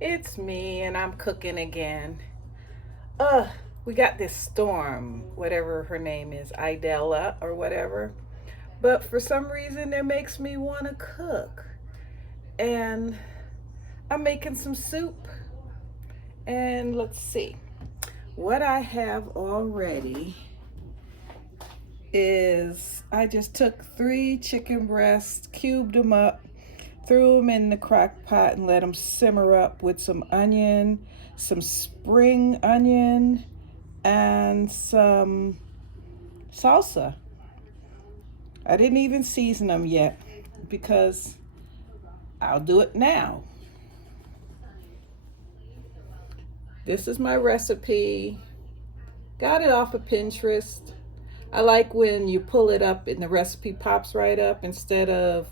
It's me and I'm cooking again. We got this storm, whatever her name is, Idaila or whatever. But for some reason it makes me want to cook. And I'm making some soup. And let's see. What I have already is I just took 3 chicken breasts, cubed them up, threw them in the crock pot and let them simmer up with some onion, some spring onion, and some salsa. I didn't even season them yet because I'll do it now. This is my recipe. Got it off of Pinterest. I like when you pull it up and the recipe pops right up instead of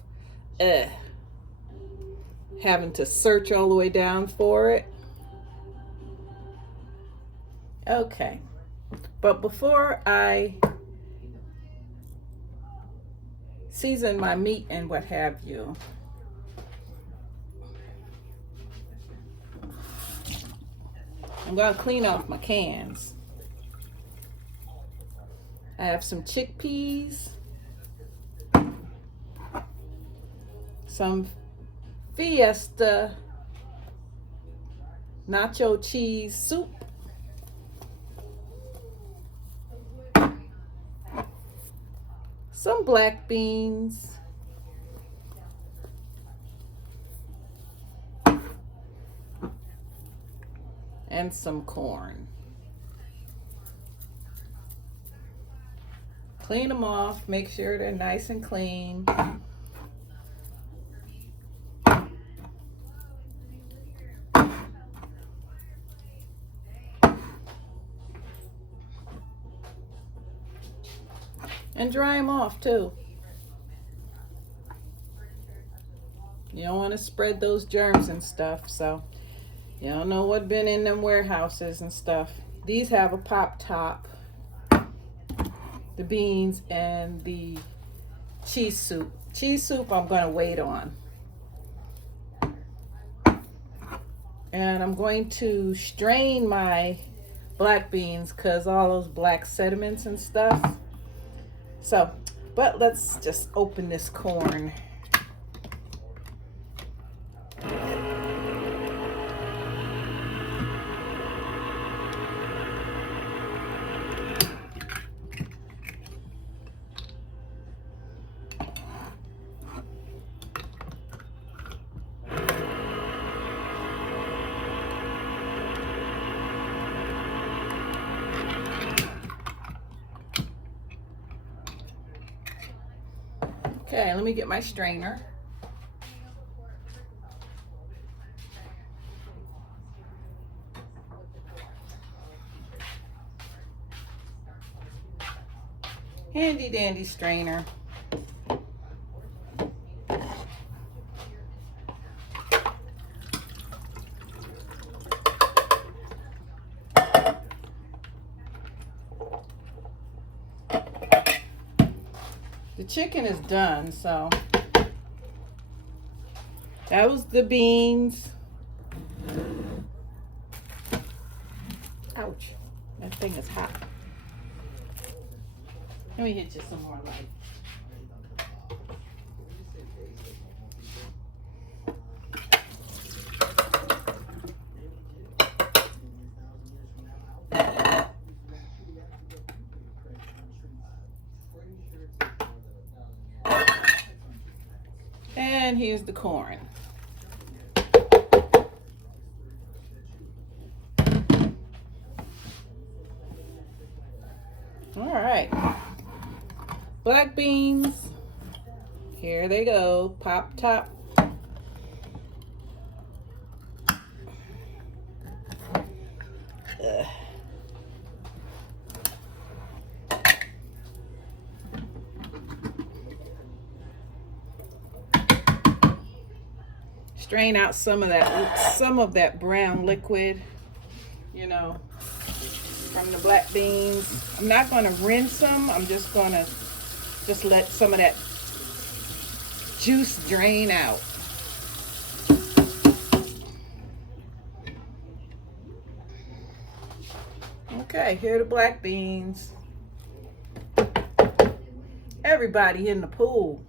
having to search all the way down for it. Okay, but before I season my meat and what have you, I'm gonna clean off my cans. I have some chickpeas, some Fiesta nacho cheese soup, some black beans, and some corn. Clean them off, make sure they're nice and clean. And dry them off too. You don't want to spread those germs and stuff, so you don't know what been in them warehouses and stuff. These have a pop top, the beans and the cheese soup. Cheese soup I'm going to wait on. And I'm going to strain my black beans because all those black sediments and stuff. So, but let's just open this corn. Okay, let me get my strainer. Handy dandy strainer. The chicken is done, so that was the beans. Ouch, that thing is hot. Let me hit you some more light. And here's the corn. All right. Black beans. Here they go. Pop top. Ugh. Strain out some of that brown liquid, you know, from the black beans. I'm not going to rinse them. I'm just going to let some of that juice drain out. Okay, here are the black beans. Everybody in the pool.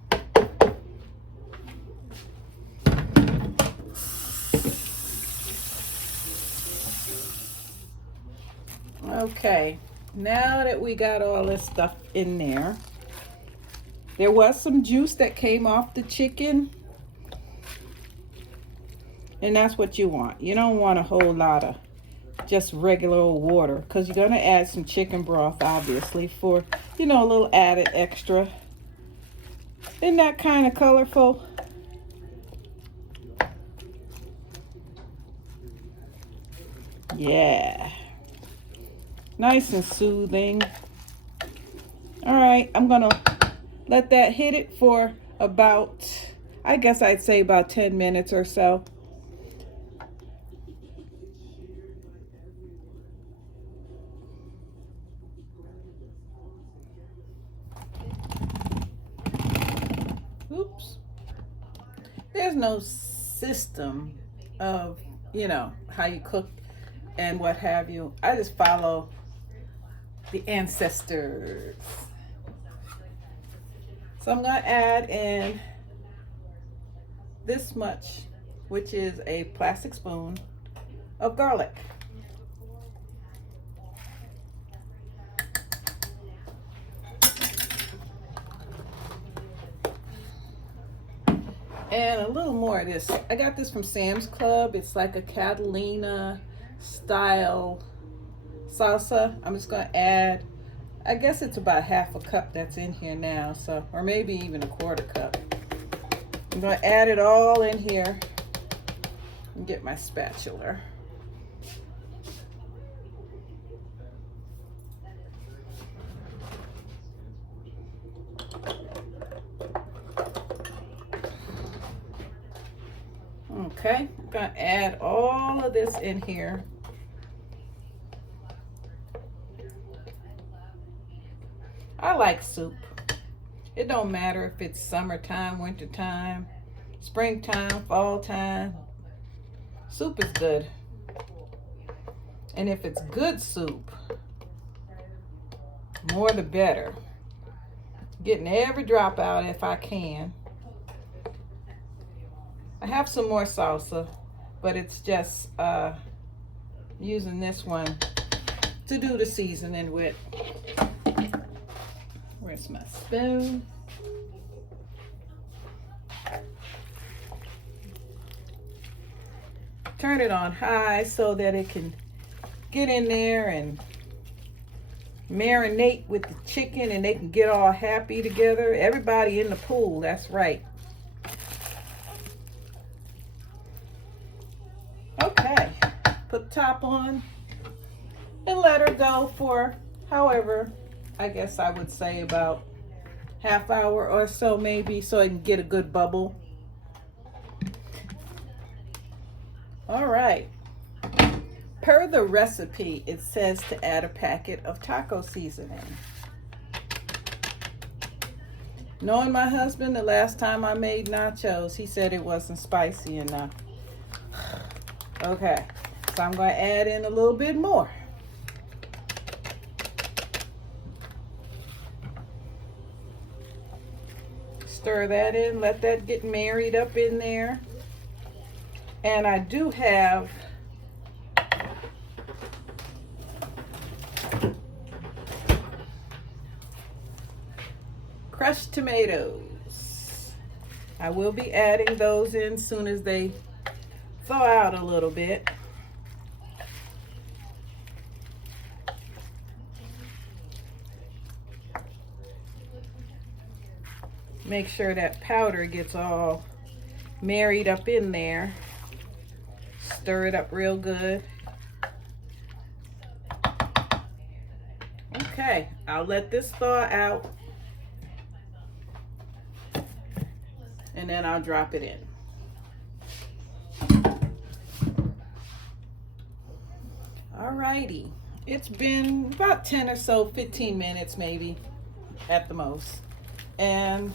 Okay, now that we got all this stuff in there, there was some juice that came off the chicken, and that's what you want. You don't want a whole lot of just regular old water, because you're going to add some chicken broth, obviously, for, you know, a little added extra. Isn't that kind of colorful? Yeah. Nice and soothing. All right, I'm gonna let that hit it for about, I guess I'd say about 10 minutes or so. Oops. There's no system of, you know, how you cook and what have you. I just follow the ancestors. So I'm going to add in this much, which is a plastic spoon of garlic. And a little more of this. I got this from Sam's Club. It's like a Catalina style salsa. I'm just going to add, I guess it's about half a cup that's in here now, so, or maybe even a quarter cup. I'm going to add it all in here and get my spatula. Okay, I'm going to add all of this in here. I like soup. It don't matter if it's summertime, wintertime, springtime, fall time. Soup is good. And if it's good soup, more the better. Getting every drop out if I can. I have some more salsa, but it's just using this one to do the seasoning with. Where's my spoon? Turn it on high so that it can get in there and marinate with the chicken and they can get all happy together. Everybody in the pool, that's right. Okay, put the top on and let her go for however, I guess I would say about half hour or so maybe, so I can get a good bubble. All right. Per the recipe, it says to add a packet of taco seasoning. Knowing my husband, the last time I made nachos, he said it wasn't spicy enough. Okay, so I'm going to add in a little bit more. Stir that in, let that get married up in there. And I do have crushed tomatoes. I will be adding those in soon as they thaw out a little bit. Make sure that powder gets all married up in there. Stir it up real good. Okay, I'll let this thaw out and then I'll drop it in. Alrighty, it's been about 10 or so, 15 minutes maybe at the most. And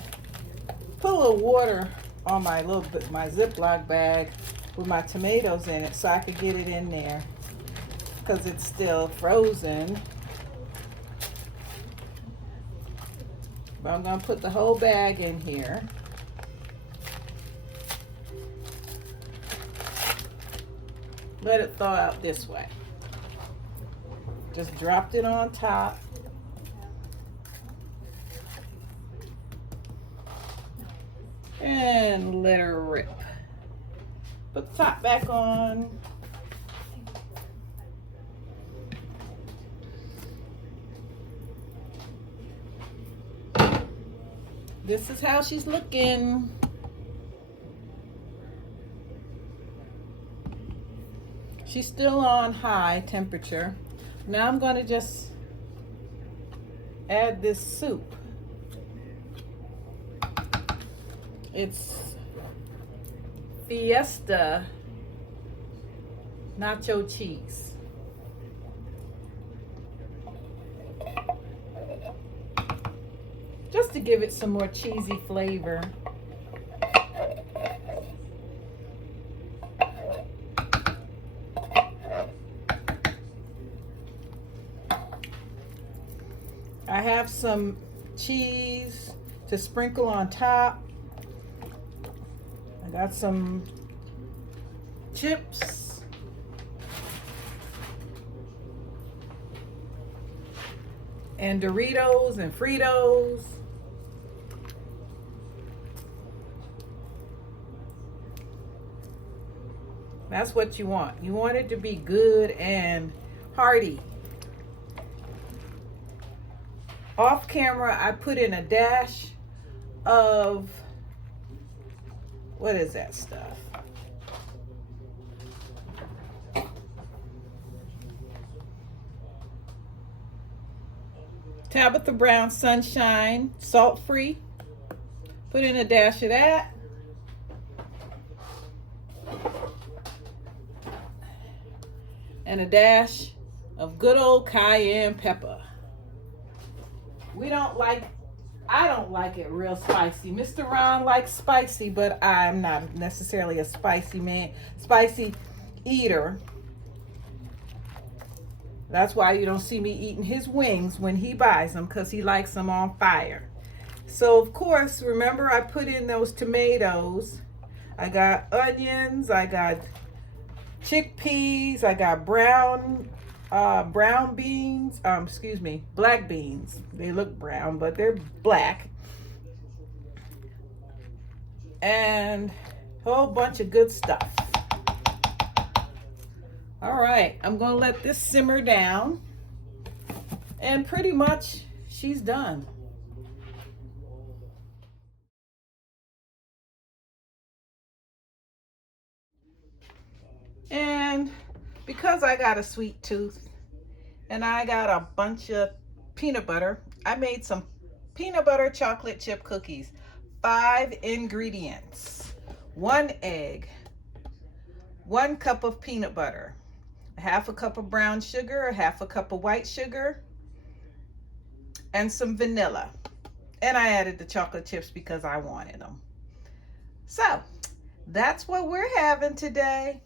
put a little water on my Ziploc bag with my tomatoes in it so I could get it in there. because it's still frozen. But I'm going to put the whole bag in here. Let it thaw out this way. Just dropped it on top. And let her rip. Put the top back on. This is how she's looking. She's still on high temperature. Now I'm going to just add this soup. It's Fiesta nacho cheese. Just to give it some more cheesy flavor. I have some cheese to sprinkle on top. I got some chips. And Doritos and Fritos. That's what you want. You want it to be good and hearty. Off camera, I put in a dash of, what is that stuff? Tabitha Brown Sunshine, salt-free. Put in a dash of that. And a dash of good old cayenne pepper. I don't like it real spicy. Mr. Ron likes spicy, but I'm not necessarily a spicy eater. That's why you don't see me eating his wings when he buys them, because he likes them on fire. So, of course, remember I put in those tomatoes. I got onions, I got chickpeas, I got brown beans, black beans. They look brown, but they're black. And a whole bunch of good stuff. All right, I'm gonna let this simmer down. And pretty much she's done. And because I got a sweet tooth and I got a bunch of peanut butter, I made some peanut butter chocolate chip cookies. 5 ingredients: 1 egg, 1 cup of peanut butter, 1/2 cup of brown sugar, 1/2 cup of white sugar, and some vanilla. And I added the chocolate chips because I wanted them. So that's what we're having today.